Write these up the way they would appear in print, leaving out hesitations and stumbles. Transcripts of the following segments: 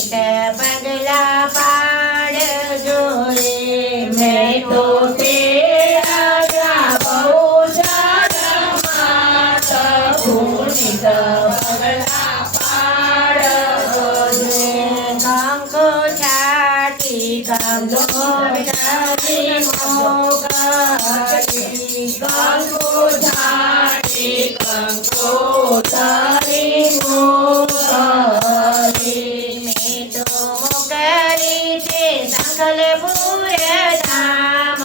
પુનિત પગલા પાડજો રે મેં તો તેરા બહુ શરમાત પુનિત પગલા પાડજો કંકુ છાટી કંકુ છાટી મોગલી કંકુ છાટી કંકુ તારી મોગલી મેં તો મોકલી છે સંકલપુર ધામ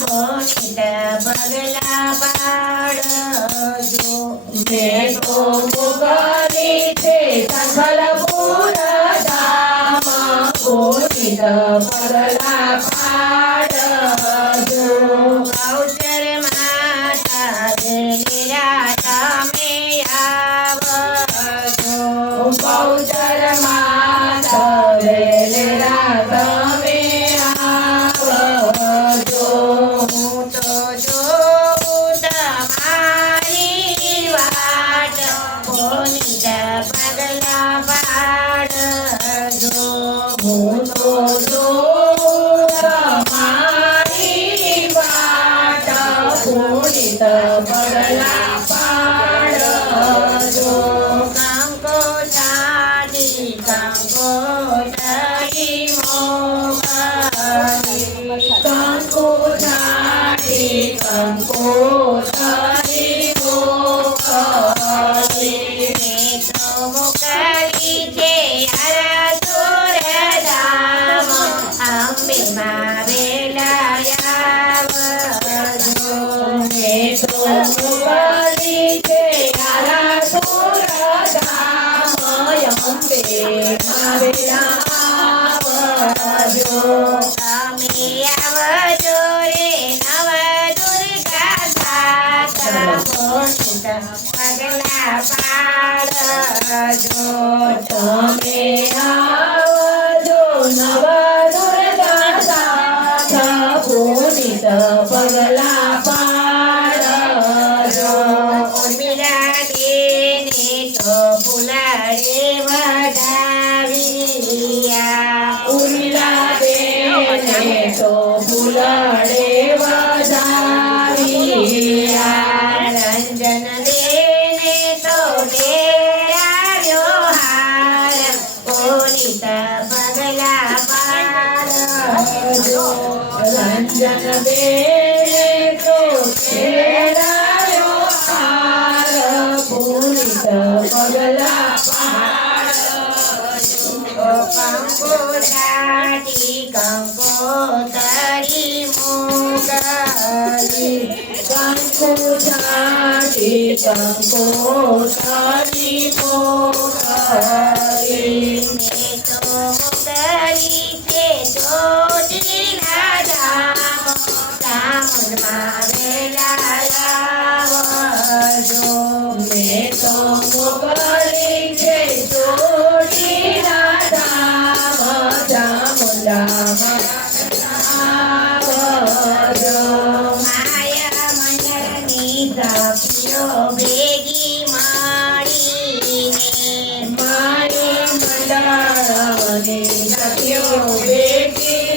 પુનિત પગલા પાડજો મેં તો મોકલી છે સંકલપુર ધામ પુનિત પગલા પાડજો ગૌચર માતા વેલીરા તમે આવજો બહુચર માતા વેલેરા તમે આવજો હું તો જોઉં તમારી વાટ પુનિત પગલા પાડજો હું તો જોઉં તમારી વાટ પુનિત પગલા પાડજો કંકુ છાટી કંકુ છાટી મોગલી કંકુ છાટી કંકુ તારી મોગલી મેં તો મોકલી છે આરાસુર ધામ અંબેમાં વેલાયાવજો મેં તો મોકલી છે આરાસુર ધામ અંબે આવેલા આવજો તમે આવજો રે નવ દુર્ગા સાતા પુનિત પગલા પાડજો તમે આવજો નવ દુર્ગા સાથ પુનિત પગલા પાડજો ઉર્મિલા બેને તો ફુલાડે વધાવ્યા ઉર્મિલા બેને તો ફૂલડે વધાવ્યા રંજન બેને તો ડેરાવ્યો હાર પુનિત પગલા પાડજો રંજન બેને તો તેરાયો હાર પુનિત પગલા પાડજો કંકુ છાટી કંકુ તારી મોગલી કંકુ છાટી કંકુ તારી મોગલી મેં તો મોકલી છે ચોટીલા ધામ ચામુંડમાં વેલાયાવજો મેં તો મોકલી છે ચોટીલા ધામ ચામુંડામાં આવજો માયા મંડળની સખીઓ ભેગી મળીને મારી મંડળની સખીઓ ભેગી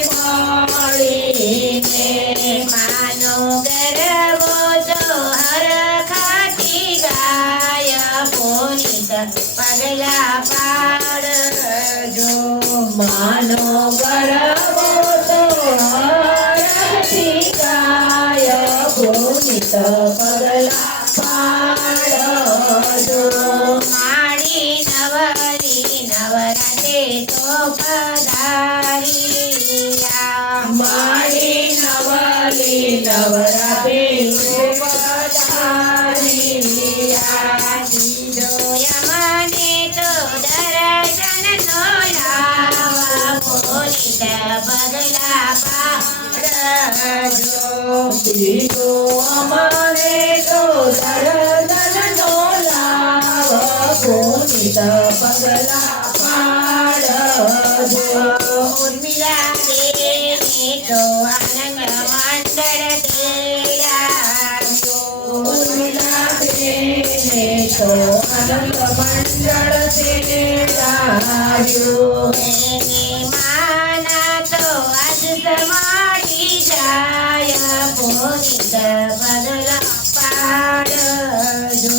મળીને માનો ગરબો તો હરખાથી ગાય પુનિત પગલા પાડજો માનો ગરબો તો હરથી ગાય પુનિત પગલા પાડજો માડી નવરી નવરાતે તો પધારિયા મારી નવલી નવરાતે પધારિયા દીધો યમને તો દર્શન નો લાવા પુનિત પગલા પાડજો દીધો અમારે તો દર્શનનો લાવ પુનિત પગલા પાડજો ઉર્મિલા બેને તો આનંદ મંડળ તેડાવ્યો ઉર્મિલા બેને તો અનંત મંડળ તેને ધાર્યું. એની માના તો આજ સમાડી જાય પુનિત પગલા પાડજો.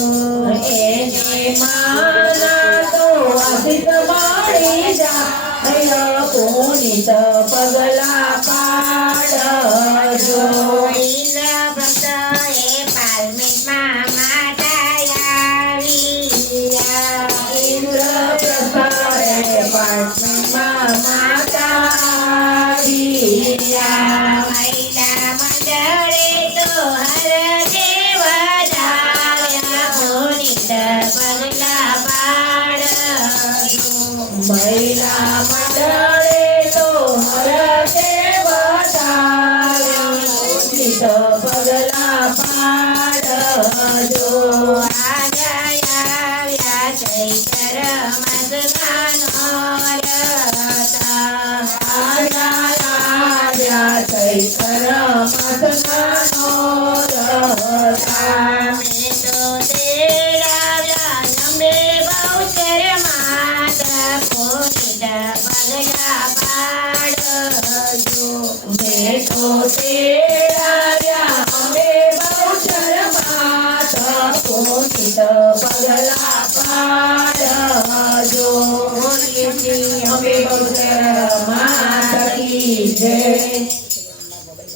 એની માના તો અધિક માળી જાય પુનિત પગલા પાડજો. ઇન્દ્રપ્રસ્થએ પાલમેટમાં માતા આવ્યા. ઇન્દ્રપ્રસ્થએ પાટણમાં માતા આવ્યા. મહિલા મંડળે તો હરદેવ ધાર્યા પુનિત પગલા પાડજો. મહિલા મંડળ